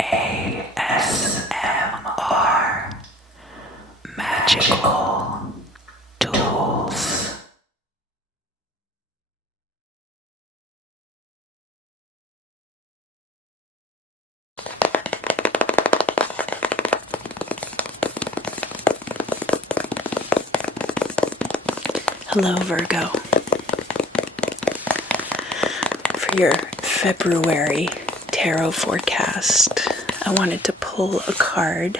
ASMR Magical Tools. Hello, Virgo. For your February tarot forecast, I wanted to pull a card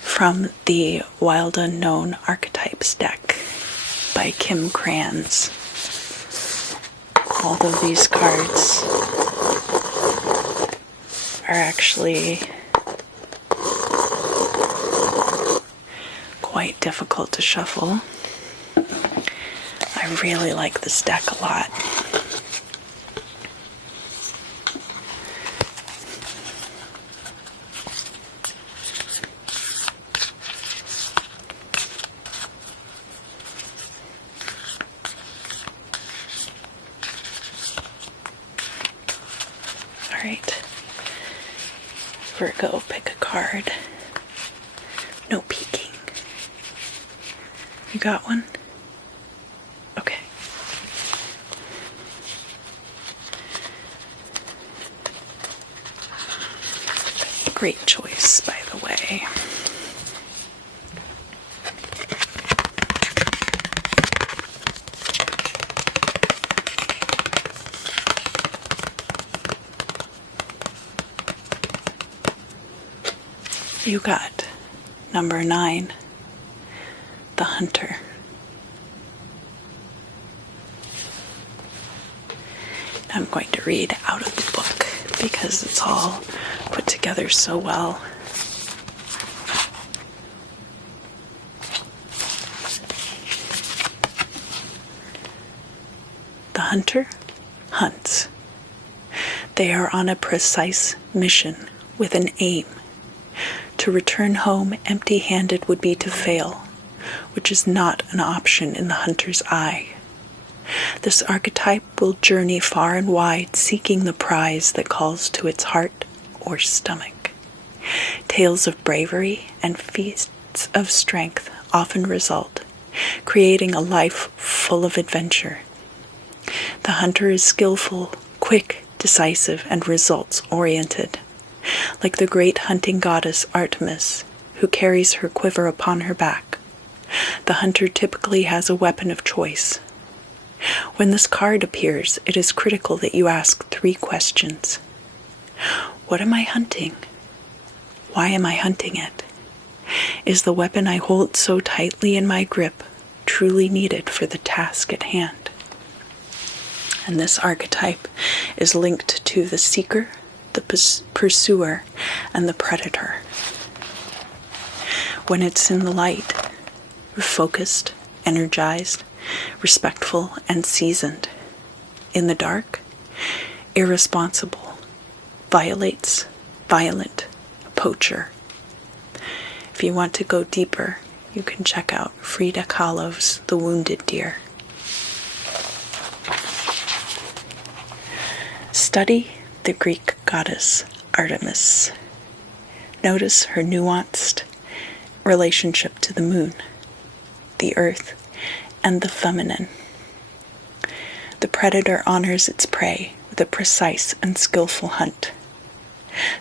from the Wild Unknown Archetypes deck by Kim Kranz. Although these cards are actually quite difficult to shuffle, I really like this deck a lot. Alright, Virgo, pick a card. No peeking. You got one? Okay. Great choice, by the way. You got number 9, the Hunter. I'm going to read out of the book because it's all put together so well. The hunter hunts. They are on a precise mission with an aim. To return home empty-handed would be to fail, which is not an option in the hunter's eye. This archetype will journey far and wide seeking the prize that calls to its heart or stomach. Tales of bravery and feats of strength often result, creating a life full of adventure. The hunter is skillful, quick, decisive, and results-oriented. Like the great hunting goddess Artemis, who carries her quiver upon her back, the hunter typically has a weapon of choice. When this card appears, it is critical that you ask 3 questions. What am I hunting? Why am I hunting it? Is the weapon I hold so tightly in my grip truly needed for the task at hand? And this archetype is linked to the seeker, the pursuer, and the predator. When it's in the light, we're focused, energized, respectful, and seasoned. In the dark, irresponsible, violates, violent, poacher. If you want to go deeper, you can check out Frida Kahlo's The Wounded Deer. Study the Greek goddess Artemis. Notice her nuanced relationship to the moon, the earth, and the feminine. The predator honors its prey with a precise and skillful hunt.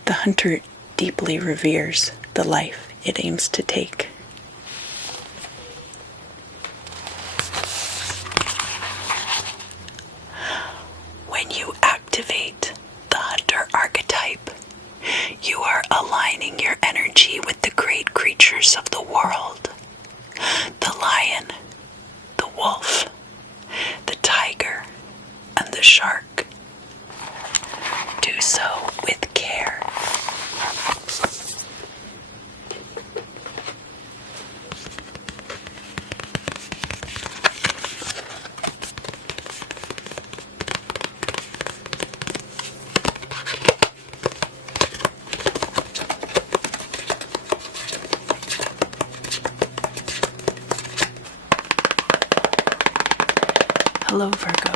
The hunter deeply reveres the life it aims to take. When you activate the hunter archetype, you are aligning your energy with the great creatures of the world. The lion, the wolf, the tiger, and the shark. Do so with care. Hello, Virgo.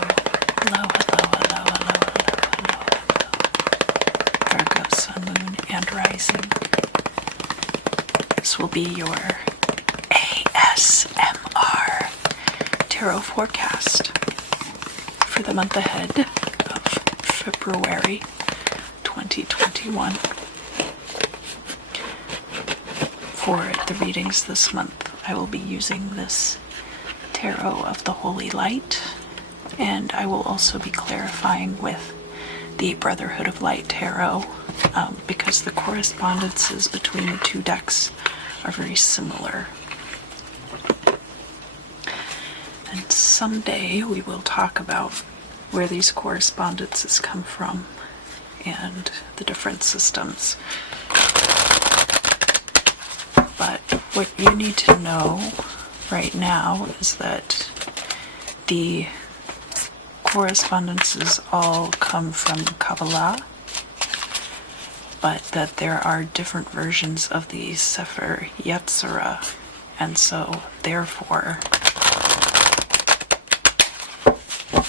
Hello, hello, hello, hello, hello, hello, hello. Virgo, Sun, Moon, and rising. This will be your ASMR tarot forecast for the month ahead of February 2021. For the readings this month, I will be using this Tarot of the Holy Light, and I will also be clarifying with the Brotherhood of Light Tarot, because the correspondences between the two decks are very similar. And someday we will talk about where these correspondences come from and the different systems. But what you need to know right now is that the correspondences all come from Kabbalah, but that there are different versions of the Sefer Yetzirah, and so therefore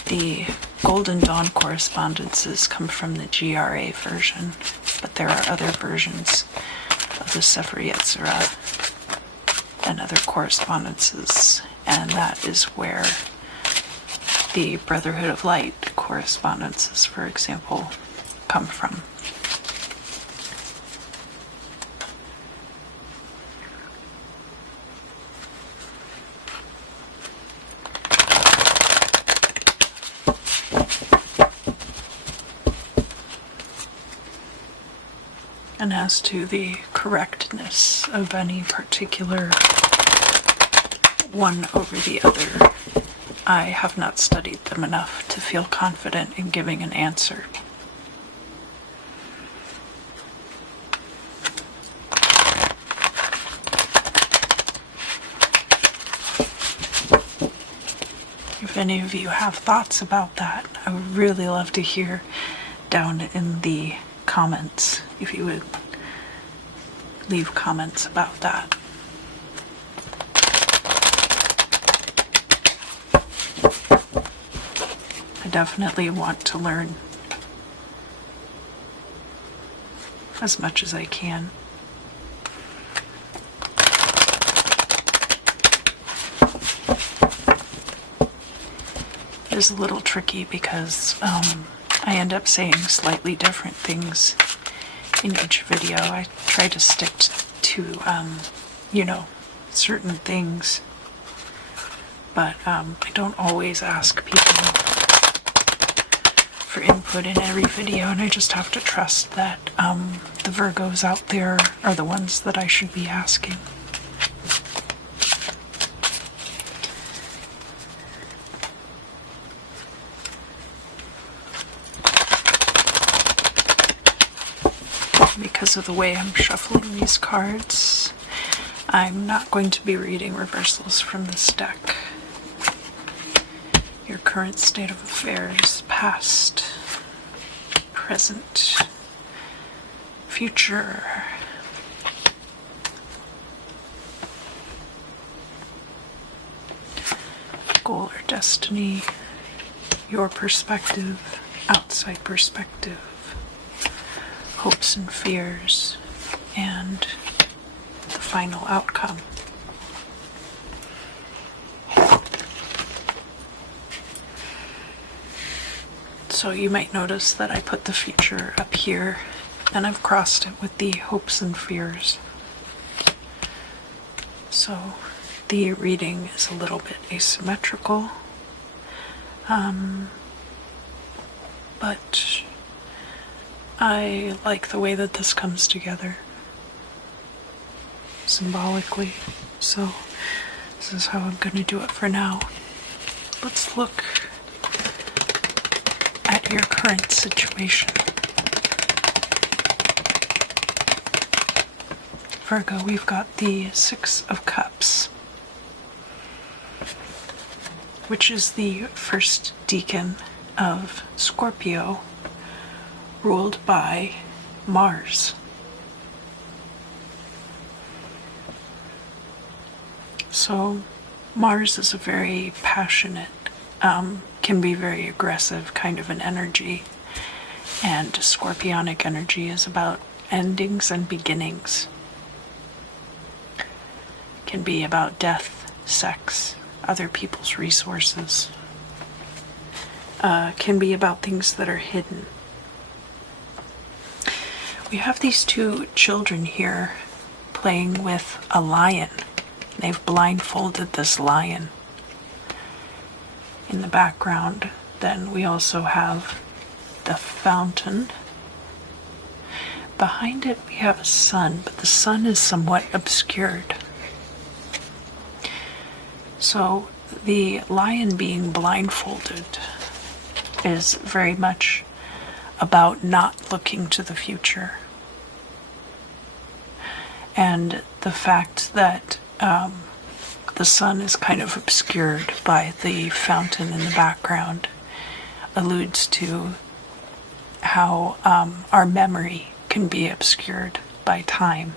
the Golden Dawn correspondences come from the GRA version, but there are other versions of the Sefer Yetzirah and other correspondences, and that is where the Brotherhood of Light correspondences, for example, come from. And as to the correctness of any particular one over the other, I have not studied them enough to feel confident in giving an answer. If any of you have thoughts about that, I would really love to hear down in the comments, if you would leave comments about that. I definitely want to learn as much as I can. It is a little tricky because I end up saying slightly different things in each video. I try to stick to, certain things, but I don't always ask people for input in every video, and I just have to trust that the Virgos out there are the ones that I should be asking. Because of the way I'm shuffling these cards, I'm not going to be reading reversals from this deck. Your current state of affairs, past, present, future. Goal or destiny, your perspective, outside perspective, hopes and fears, and the final outcome. So you might notice that I put the future up here, and I've crossed it with the hopes and fears. So the reading is a little bit asymmetrical, but I like the way that this comes together symbolically, so this is how I'm going to do it for now. Let's look at your current situation. Virgo, we've got the Six of Cups, which is the first decan of Scorpio, ruled by Mars. So Mars is a very passionate, can be very aggressive kind of an energy, and Scorpionic energy is about endings and beginnings. Can be about death, sex, other people's resources. Can be about things that are hidden. We have these two children here playing with a lion. They've blindfolded this lion. In the background, then we also have the fountain. Behind it we have a sun, but the sun is somewhat obscured. So the lion being blindfolded is very much about not looking to the future. And the fact that the sun is kind of obscured by the fountain in the background alludes to how our memory can be obscured by time.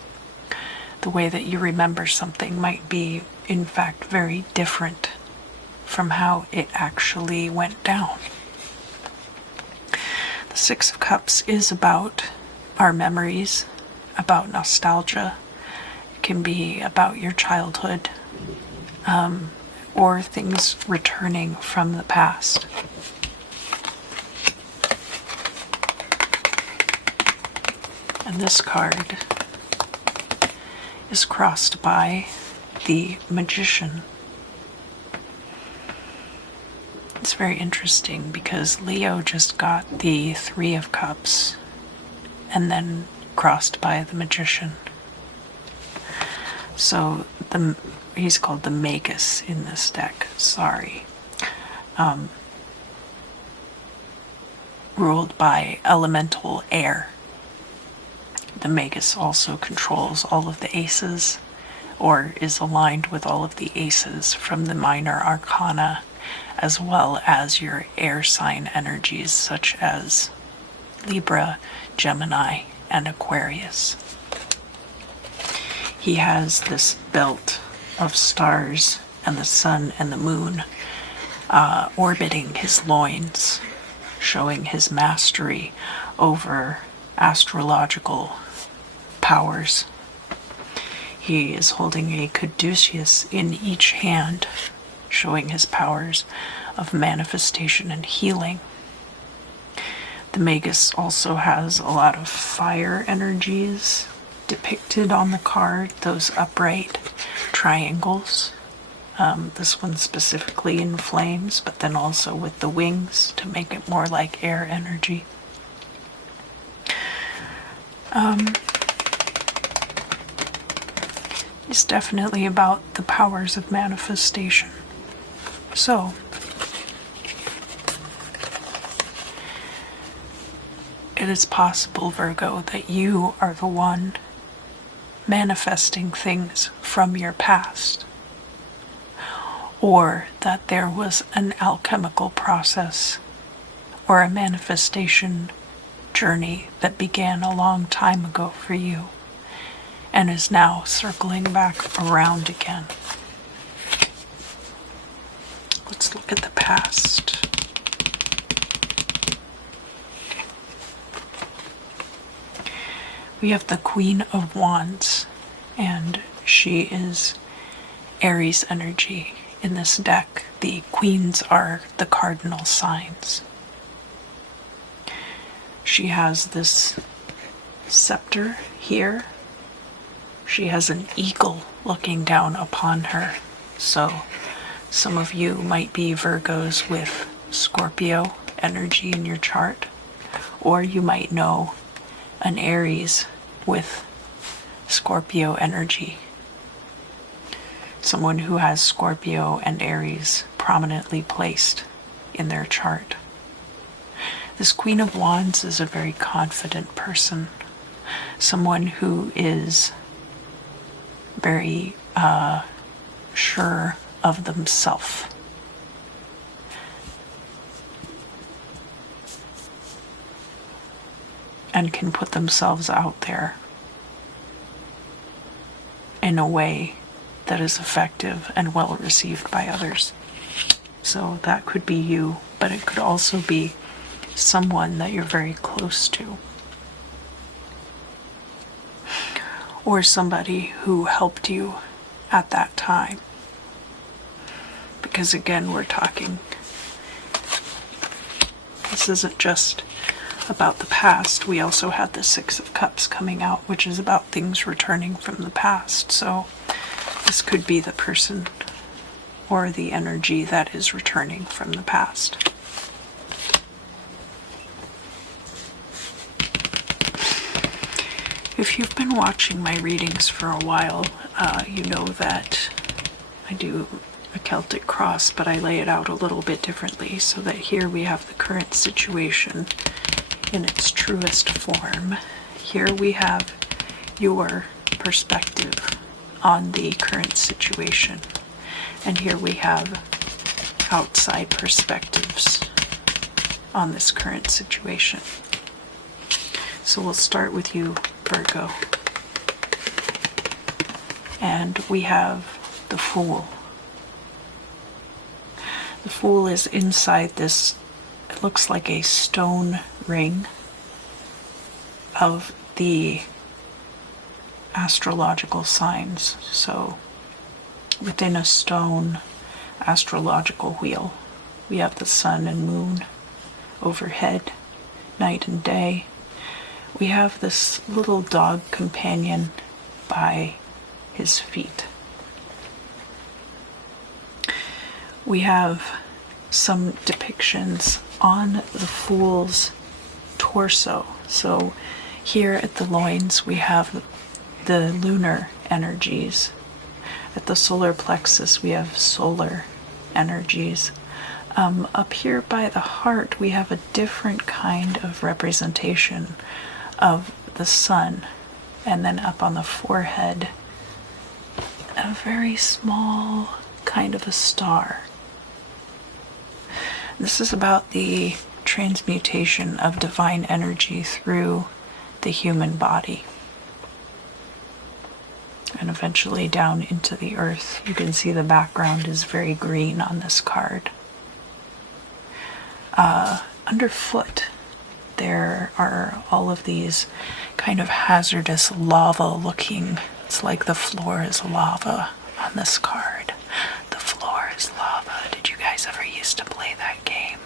The way that you remember something might be, in fact, very different from how it actually went down. The Six of Cups is about our memories, about nostalgia. It can be about your childhood, or things returning from the past. And this card is crossed by the Magician. It's very interesting because Leo just got the Three of Cups and then crossed by the Magician. So he's called the Magus in this deck, ruled by elemental air. The Magus also controls all of the aces, or is aligned with all of the aces from the minor arcana, as well as your air sign energies such as Libra, Gemini, and Aquarius. He has this belt of stars and the sun and the moon orbiting his loins, showing his mastery over astrological powers. He is holding a caduceus in each hand, showing his powers of manifestation and healing. The Magus also has a lot of fire energies depicted on the card, those upright triangles. This one specifically in flames, but then also with the wings to make it more like air energy. It's definitely about the powers of manifestation. So, it is possible, Virgo, that you are the one manifesting things from your past, or that there was an alchemical process or a manifestation journey that began a long time ago for you and is now circling back around again. Let's look at the past. We have the Queen of Wands, and she is Aries energy. In this deck, the queens are the cardinal signs. She has this scepter here. She has an eagle looking down upon her. So some of you might be Virgos with Scorpio energy in your chart, or you might know an Aries with Scorpio energy. Someone who has Scorpio and Aries prominently placed in their chart. This Queen of Wands is a very confident person, someone who is very sure of themselves. And can put themselves out there in a way that is effective and well received by others. So that could be you, but it could also be someone that you're very close to. or somebody who helped you at that time. Because again, we're talking, this isn't just about the past. We also had the Six of Cups coming out, which is about things returning from the past. So this could be the person or the energy that is returning from the past. If you've been watching my readings for a while, you know that I do a Celtic cross, but I lay it out a little bit differently, so that here we have the current situation in its truest form. Here we have your perspective on the current situation, and here we have outside perspectives on this current situation. So we'll start with you, Virgo. And we have the Fool. The Fool is inside this, it looks like a stone ring of the astrological signs. So within a stone astrological wheel, we have the sun and moon overhead, night and day. We have this little dog companion by his feet. We have some depictions on the Fool's torso. So here at the loins we have the lunar energies. At the solar plexus we have solar energies. Up here by the heart we have a different kind of representation of the sun, and then up on the forehead a very small kind of a star. This is about the transmutation of divine energy through the human body and eventually down into the earth. You can see the background is very green on this card. Underfoot there are all of these kind of hazardous lava looking, it's like the floor is lava on this card. The floor is lava. Did you guys ever used to play that game?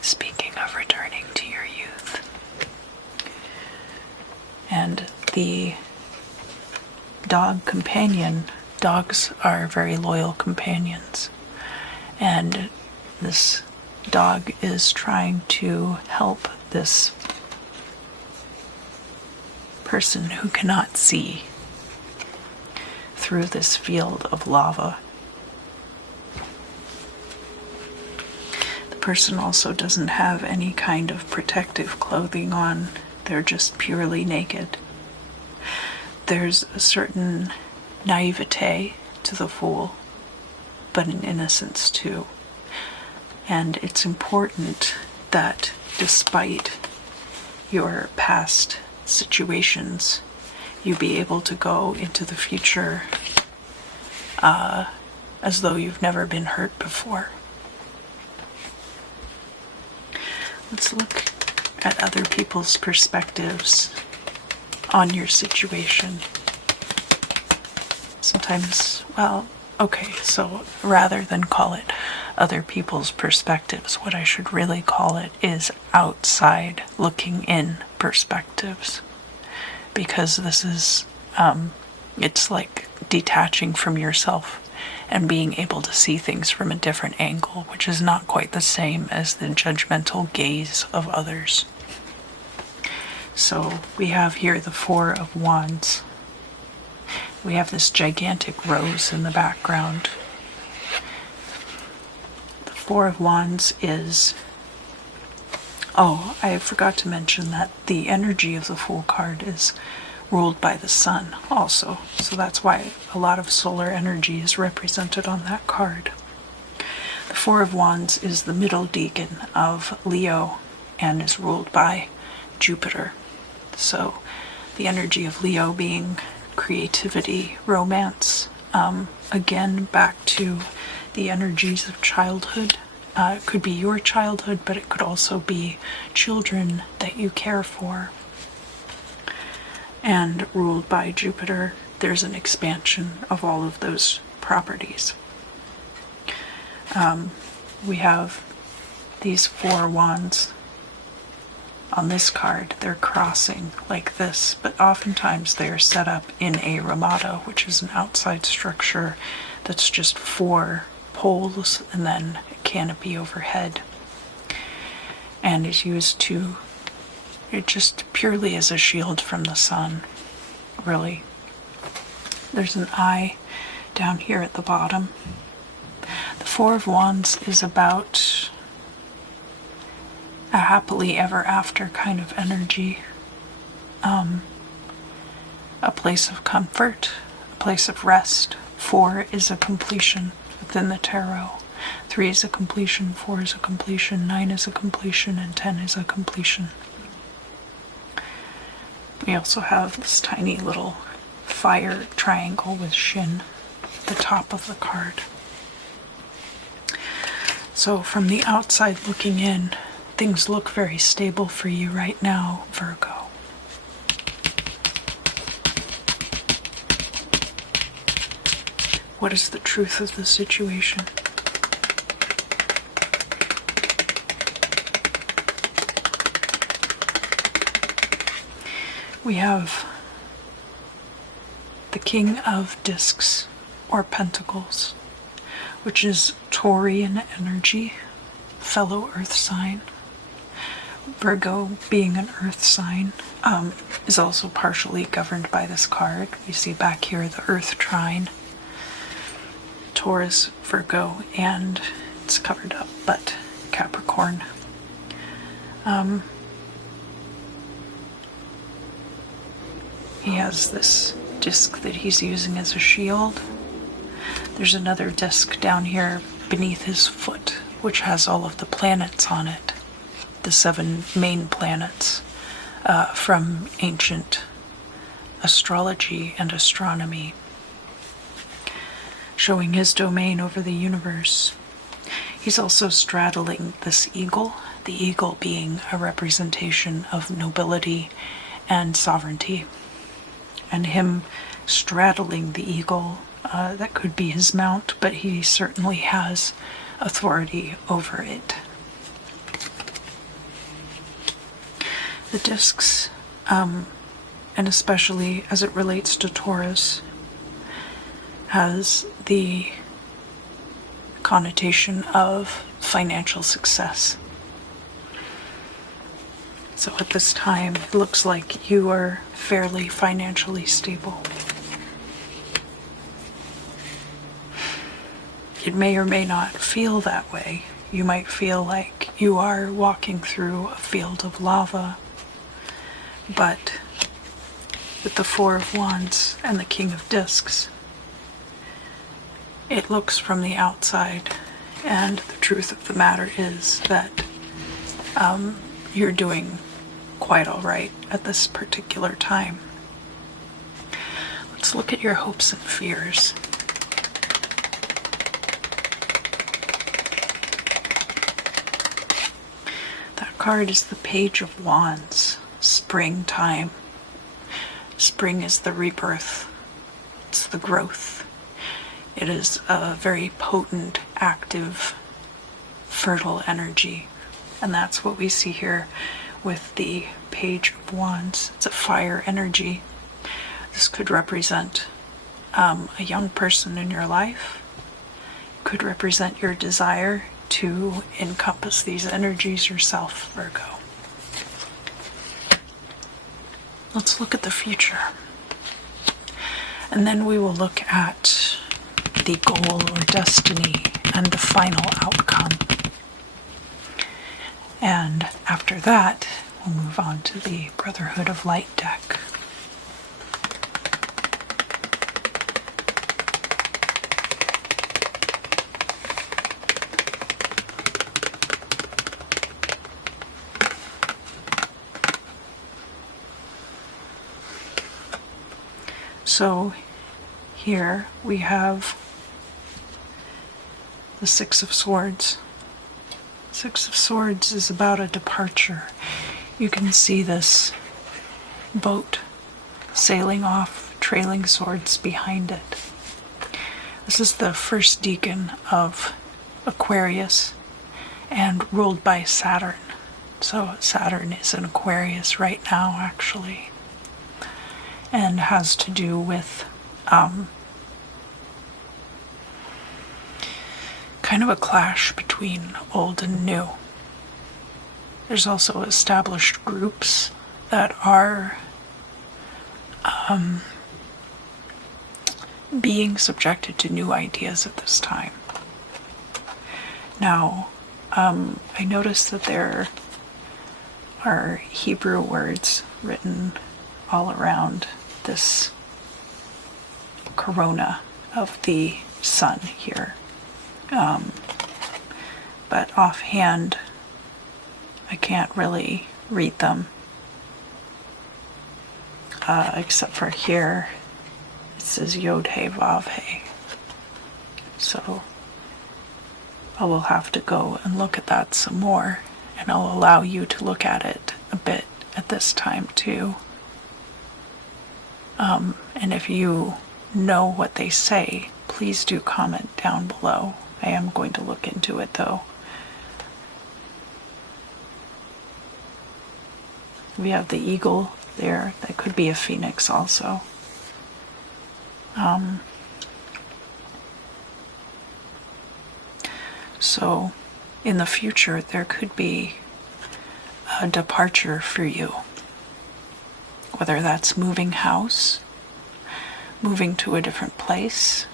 Speaking of returning to your youth. And the dog companion, dogs are very loyal companions. And this dog is trying to help this person who cannot see through this field of lava. The person also doesn't have any kind of protective clothing on. They're just purely naked. There's a certain naivete to the Fool, but an innocence too. And it's important that despite your past situations, you be able to go into the future as though you've never been hurt before. Let's look at other people's perspectives on your situation. Sometimes, well, okay, so rather than call it other people's perspectives, what I should really call it is outside looking in perspectives. Because this is, it's like detaching from yourself and being able to see things from a different angle, which is not quite the same as the judgmental gaze of others. So we have here the Four of Wands. We have this gigantic rose in the background. The Four of Wands is... Oh, I forgot to mention that the energy of the Fool card is ruled by the sun also. So that's why a lot of solar energy is represented on that card. The Four of Wands is the middle decan of Leo and is ruled by Jupiter. So the energy of Leo being creativity, romance, again back to the energies of childhood. It could be your childhood, but it could also be children that you care for. and ruled by Jupiter, there's an expansion of all of those properties. We have these 4 wands on this card. They're crossing like this, but oftentimes they're set up in a ramada, which is an outside structure that's just 4 poles and then a canopy overhead, and is used to, it just purely as a shield from the sun, really. There's an eye down here at the bottom. The 4 of Wands is about a happily ever after kind of energy, a place of comfort, a place of rest. 4 is a completion within the tarot. 3 is a completion, 4 is a completion, 9 is a completion, and 10 is a completion. We also have this tiny little fire triangle with Shin at the top of the card. So from the outside looking in, things look very stable for you right now, Virgo. What is the truth of the situation? We have the King of Discs, or Pentacles, which is Taurian energy, fellow earth sign. Virgo, being an earth sign, is also partially governed by this card. You see back here the earth trine, Taurus, Virgo, and it's covered up, but Capricorn. He has this disc that he's using as a shield. There's another disc down here beneath his foot, which has all of the planets on it, the 7 main planets from ancient astrology and astronomy, showing his domain over the universe. He's also straddling this eagle, the eagle being a representation of nobility and sovereignty. And him straddling the eagle, that could be his mount, but he certainly has authority over it. The discs, and especially as it relates to Taurus, has the connotation of financial success. So at this time, it looks like you are fairly financially stable. It may or may not feel that way. You might feel like you are walking through a field of lava, but with the 4 of Wands and the King of Discs, it looks from the outside, and the truth of the matter is that you're doing quite all right at this particular time. Let's look at your hopes and fears. That card is the Page of Wands, springtime. Spring is the rebirth. It's the growth. It is a very potent, active, fertile energy. And that's what we see here with the Page of Wands. It's a fire energy. This could represent a young person in your life. It could represent your desire to encompass these energies yourself, Virgo. Let's look at the future. And then we will look at the goal or destiny and the final outcome. And after that, we'll move on to the Brotherhood of Light deck. So here we have the 6 of Swords. 6 of Swords is about a departure. You can see this boat sailing off, trailing swords behind it. This is the first decan of Aquarius and ruled by Saturn. So Saturn is in Aquarius right now, actually, and has to do with kind of a clash between old and new. There's also established groups that are being subjected to new ideas at this time. Now, I noticed that there are Hebrew words written all around this corona of the sun here. But offhand, I can't really read them. Except for here, it says Yod He Vav He. So I will have to go and look at that some more, and I'll allow you to look at it a bit at this time too. And if you know what they say, please do comment down below. I am going to look into it though. We have the eagle there. That could be a phoenix also. So in the future, there could be a departure for you. Whether that's moving house, moving to a different place,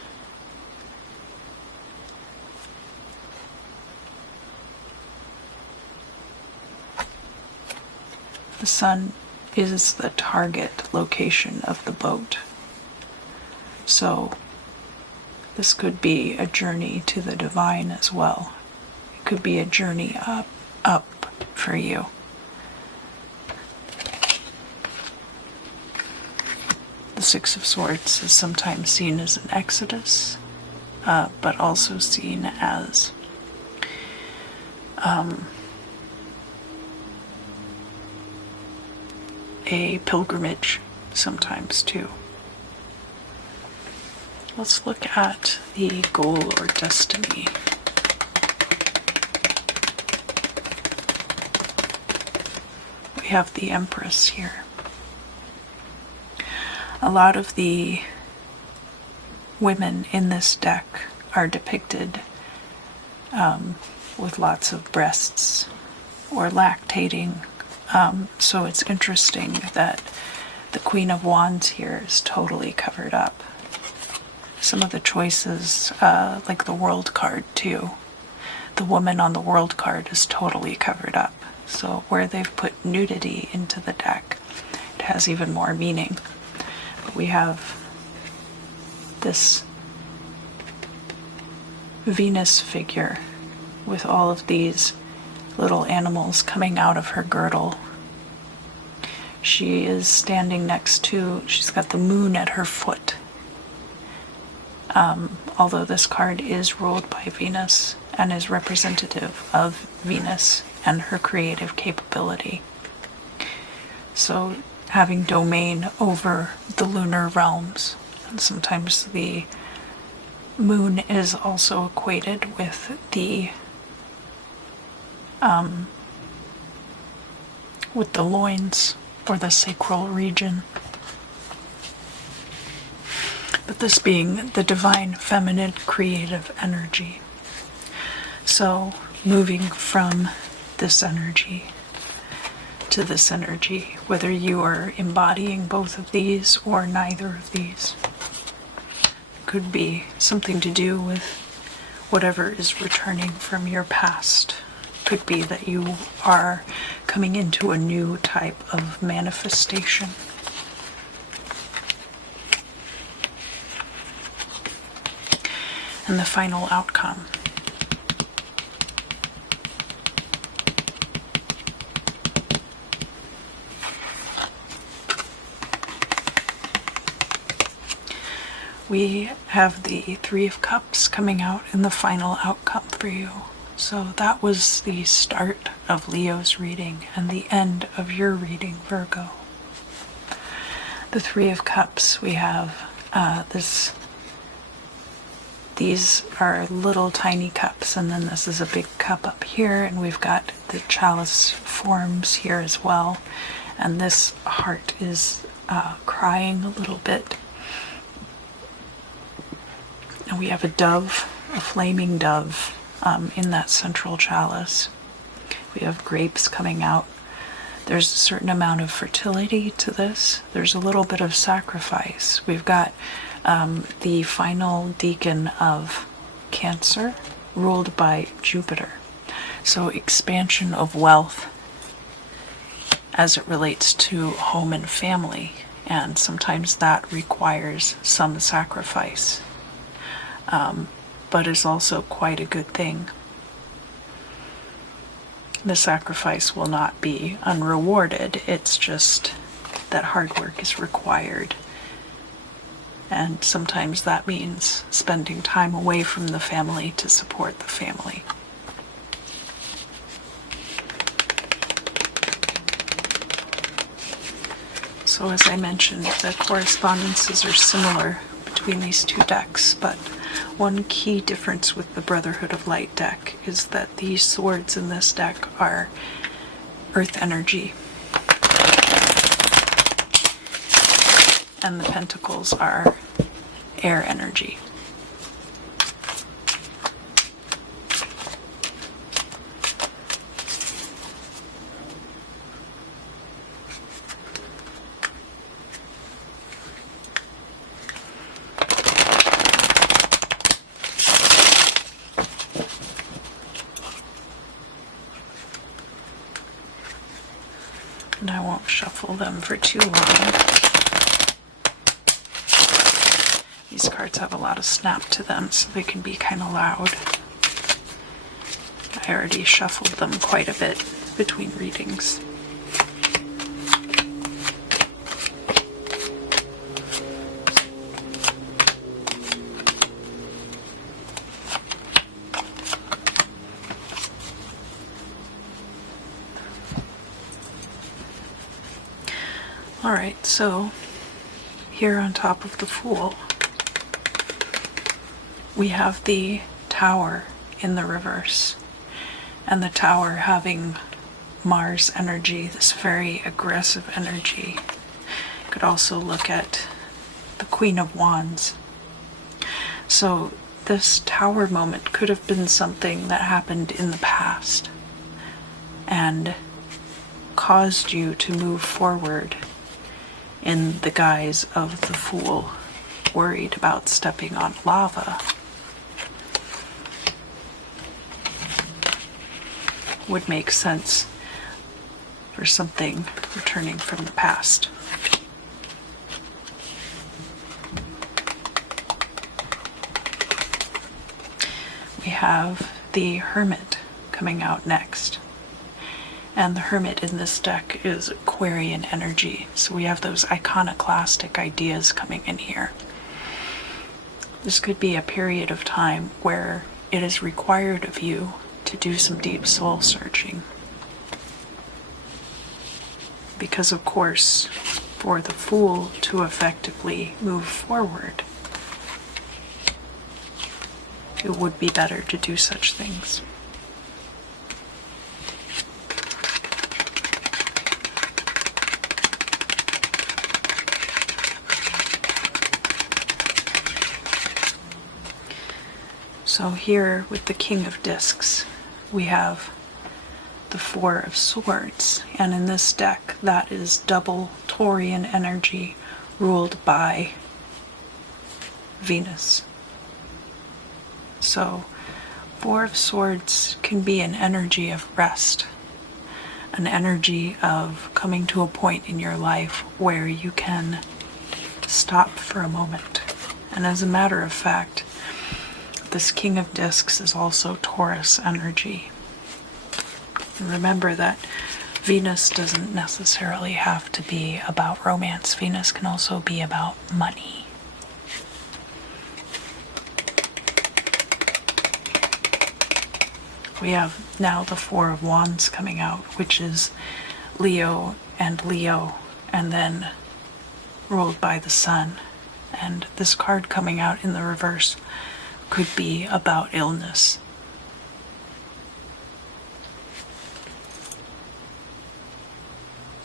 the sun is the target location of the boat. So this could be a journey to the divine as well. It could be a journey up for you. The Six of Swords is sometimes seen as an exodus, but also seen as a pilgrimage sometimes too. Let's look at the goal or destiny. We have the Empress here. A lot of the women in this deck are depicted with lots of breasts or lactating. So it's interesting that the Queen of Wands here is totally covered up. Some of the choices, like the World card too, the woman on the World card is totally covered up. So where they've put nudity into the deck, it has even more meaning. But we have this Venus figure with all of these little animals coming out of her girdle. She is standing next to, she's got the moon at her foot. Although this card is ruled by Venus and is representative of Venus and her creative capability. So having domain over the lunar realms. And sometimes the moon is also equated with the loins or the sacral region. But this being the divine feminine creative energy. So moving from this energy to this energy, whether you are embodying both of these or neither of these, could be something to do with whatever is returning from your past. Could be that you are coming into a new type of manifestation. And the final outcome. We have the Three of Cups coming out in the final outcome for you. So that was the start of Leo's reading and the end of your reading, Virgo. The Three of Cups, we have these are little tiny cups, and then this is a big cup up here, and we've got the chalice forms here as well. And this heart is crying a little bit. And we have a dove, a flaming dove, in that central chalice. We have grapes coming out. There's a certain amount of fertility to this. There's a little bit of sacrifice. We've got the final deacon of Cancer, ruled by Jupiter. So expansion of wealth as it relates to home and family, and sometimes that requires some sacrifice, but is also quite a good thing. The sacrifice will not be unrewarded. It's just that hard work is required. And sometimes that means spending time away from the family to support the family. So as I mentioned, the correspondences are similar between these two decks, but one key difference with the Brotherhood of Light deck is that these swords in this deck are earth energy, and the pentacles are air energy. And I won't shuffle them for too long. These cards have a lot of snap to them, so they can be kind of loud. I already shuffled them quite a bit between readings. Alright, so here on top of the Fool, we have the Tower in the reverse, and the Tower having Mars energy, this very aggressive energy. You could also look at the Queen of Wands. So this Tower moment could have been something that happened in the past and caused you to move forward in the guise of the Fool, worried about stepping on lava. Would make sense for something returning from the past. We have the Hermit coming out next. And the Hermit in this deck is Aquarian energy, so we have those iconoclastic ideas coming in here. This could be a period of time where it is required of you to do some deep soul searching. Because of course, for the Fool to effectively move forward, it would be better to do such things. So here with the King of Discs, we have the Four of Swords, and in this deck that is double Taurian energy ruled by Venus. So Four of Swords can be an energy of rest, an energy of coming to a point in your life where you can stop for a moment. And as a matter of fact, this King of Discs is also Taurus energy. And remember that Venus doesn't necessarily have to be about romance. Venus can also be about money. We have now the Four of Wands coming out, which is Leo, and then ruled by the sun. And this card coming out in the reverse could be about illness.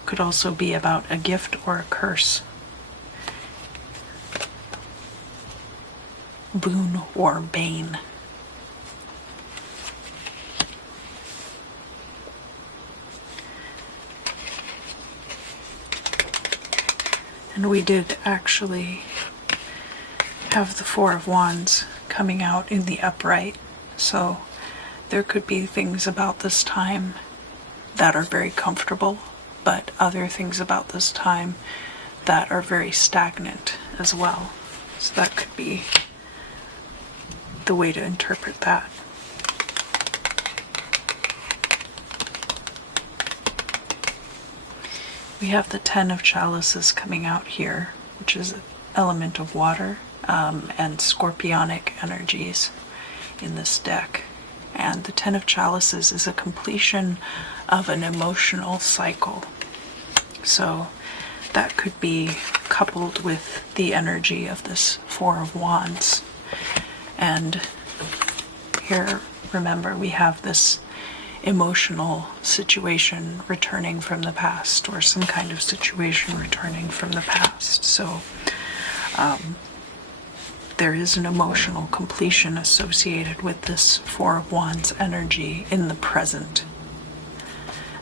Could also be about a gift or a curse. Boon or bane. And we did actually have the Four of Wands coming out in the upright. So there could be things about this time that are very comfortable, but other things about this time that are very stagnant as well. So that could be the way to interpret that. We have the Ten of Chalices coming out here, which is an element of water, and scorpionic energies in this deck. And the Ten of Chalices is a completion of an emotional cycle. So that could be coupled with the energy of this Four of Wands. And here, remember, we have this emotional situation returning from the past, or some kind of situation returning from the past. So there is an emotional completion associated with this Four of Wands energy in the present.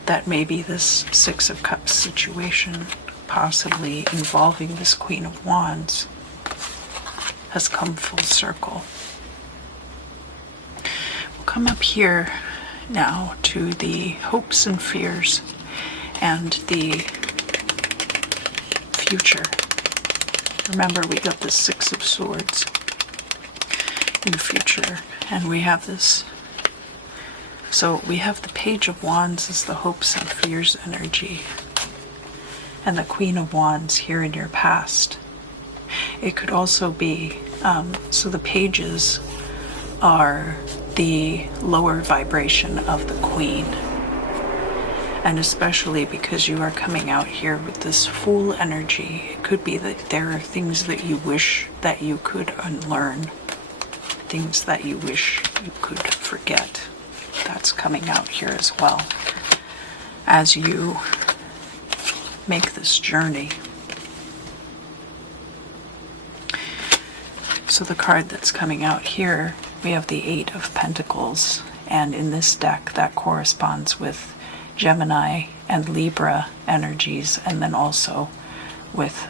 That may be this Six of Cups situation, possibly involving this Queen of Wands, has come full circle. We'll come up here now to the hopes and fears and the future. Remember, we got the Six of Swords in the future, and we have this. So we have the Page of Wands as the hopes and fears energy, and the Queen of Wands here in your past. It could also be, so the pages are the lower vibration of the Queen. And especially because you are coming out here with this Fool energy, it could be that there are things that you wish that you could unlearn, things that you wish you could forget. That's coming out here as well as you make this journey. So the card that's coming out here, we have the Eight of Pentacles, and in this deck that corresponds with Gemini and Libra energies, and then also with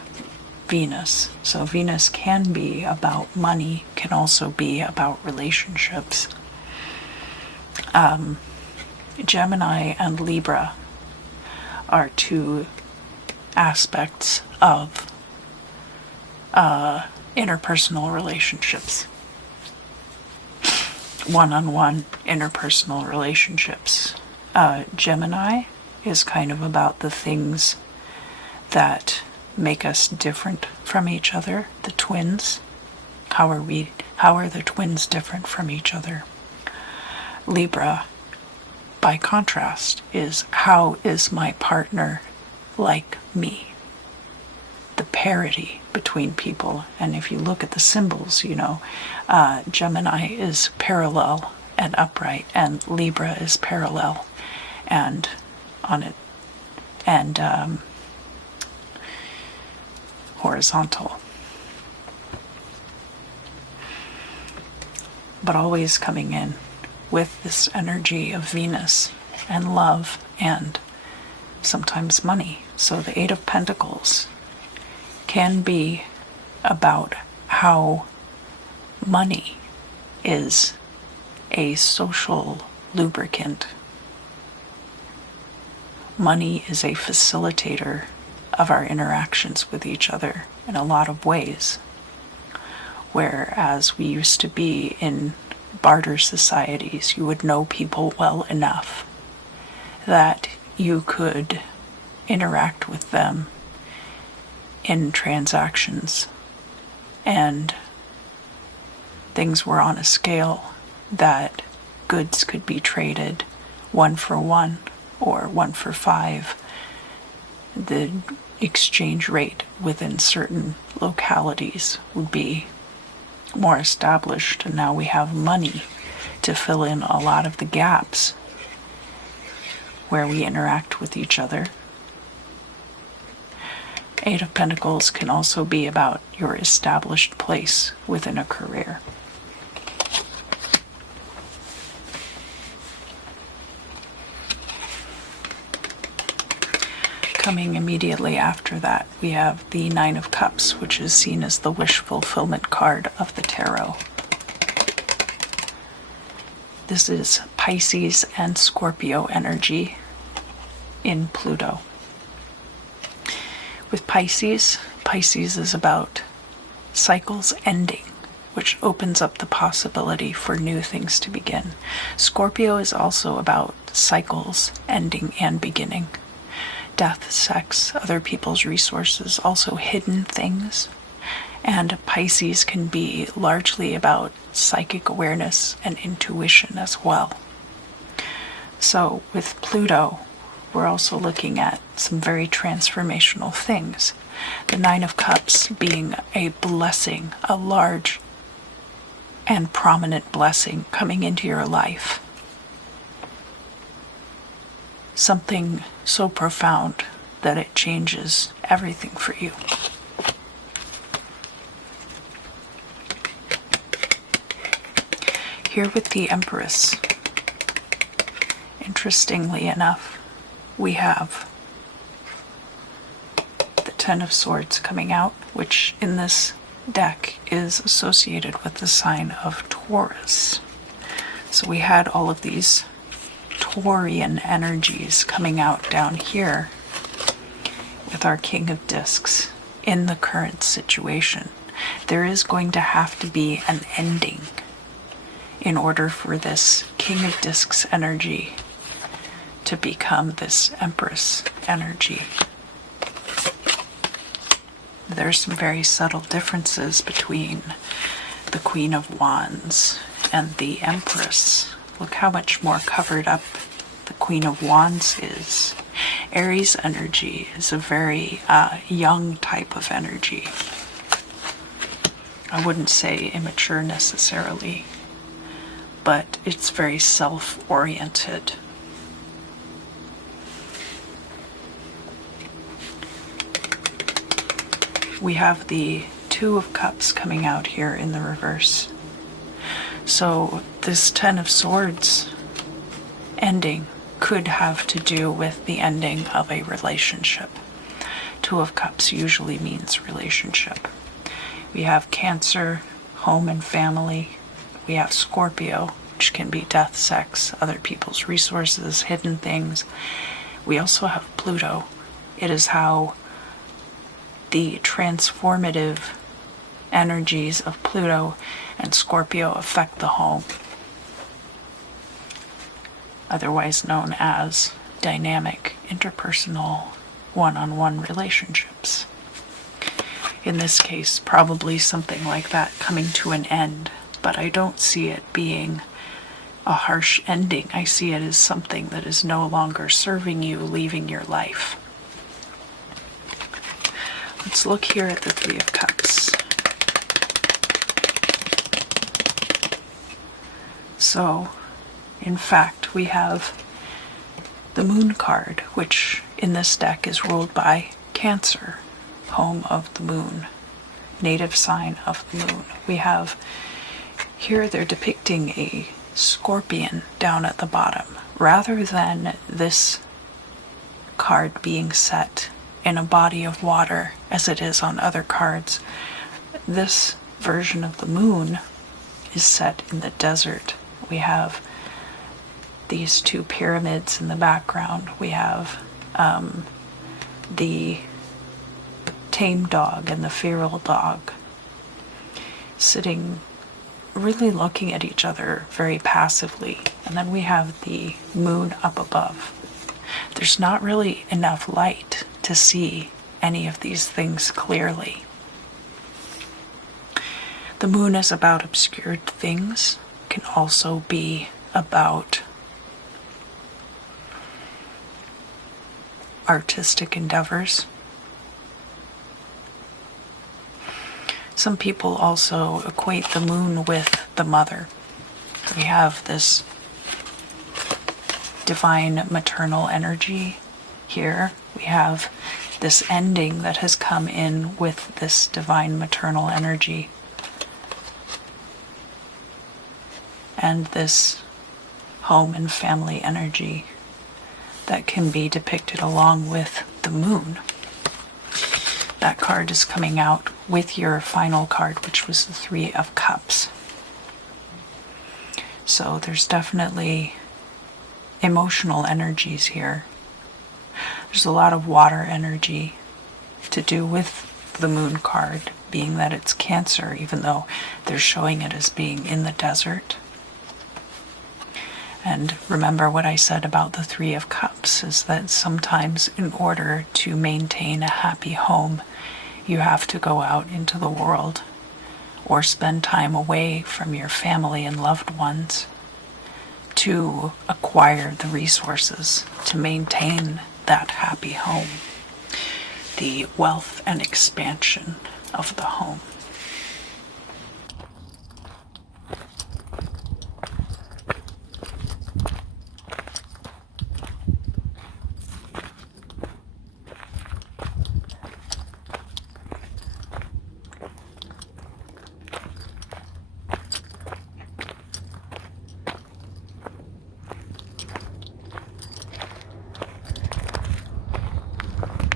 Venus. So Venus can be about money, can also be about relationships. Gemini and Libra are two aspects of interpersonal relationships. One-on-one interpersonal relationships. Gemini is kind of about the things that make us different from each other, the twins. How are the twins different from each other? Libra, by contrast, is how is my partner like me? The parity between people. And if you look at the symbols, you know, Gemini is parallel and upright, and Libra is parallel and on it, and horizontal. But always coming in with this energy of Venus and love and sometimes money. So the Eight of Pentacles can be about how money is a social lubricant. Money is a facilitator of our interactions with each other in a lot of ways. Whereas we used to be in barter societies, you would know people well enough that you could interact with them in transactions, and things were on a scale that goods could be traded 1 for 1 or 1 for 5. exchange rate within certain localities would be more established, and now we have money to fill in a lot of the gaps where we interact with each other. Eight of Pentacles can also be about your established place within a career. Coming immediately after that, we have the Nine of Cups, which is seen as the wish fulfillment card of the tarot. This is Pisces and Scorpio energy in Pluto. With Pisces, Pisces is about cycles ending, which opens up the possibility for new things to begin. Scorpio is also about cycles ending and beginning. Death, sex, other people's resources, also hidden things. And Pisces can be largely about psychic awareness and intuition as well. So with Pluto, we're also looking at some very transformational things. The Nine of Cups being a blessing, a large and prominent blessing coming into your life. Something so profound that it changes everything for you. Here with the Empress, interestingly enough, we have the Ten of Swords coming out, which in this deck is associated with the sign of Taurus. So we had all of these Taurian energies coming out down here with our King of Discs in the current situation. There is going to have to be an ending in order for this King of Discs energy to become this Empress energy. There's some very subtle differences between the Queen of Wands and the Empress. Look how much more covered up the Queen of Wands is. Aries energy is a very young type of energy. I wouldn't say immature necessarily, but it's very self-oriented. We have the Two of Cups coming out here in the reverse. So this Ten of Swords ending could have to do with the ending of a relationship. Two of Cups usually means relationship. We have Cancer, home and family. We have Scorpio, which can be death, sex, other people's resources, hidden things. We also have Pluto. It is how the transformative energies of Pluto and Scorpio affect the home, otherwise known as dynamic, interpersonal, one-on-one relationships. In this case, probably something like that coming to an end, but I don't see it being a harsh ending. I see it as something that is no longer serving you, leaving your life. Let's look here at the Three of Cups. So, in fact, we have the Moon card, which in this deck is ruled by Cancer, home of the moon, native sign of the moon. We have here they're depicting a scorpion down at the bottom. Rather than this card being set in a body of water as it is on other cards, this version of the moon is set in the desert. We have these two pyramids in the background. We have the tame dog and the feral dog sitting really looking at each other very passively. And then we have the moon up above. There's not really enough light to see any of these things clearly. The moon is about obscured things, can also be about artistic endeavors. Some people also equate the moon with the mother. We have this divine maternal energy here. We have this ending that has come in with this divine maternal energy. And this home and family energy that can be depicted along with the moon. That card is coming out with your final card, which was the Three of Cups. So there's definitely emotional energies here. There's a lot of water energy to do with the moon card, being that it's Cancer, even though they're showing it as being in the desert. And remember what I said about the Three of Cups, is that sometimes in order to maintain a happy home, you have to go out into the world or spend time away from your family and loved ones to acquire the resources to maintain that happy home, the wealth and expansion of the home.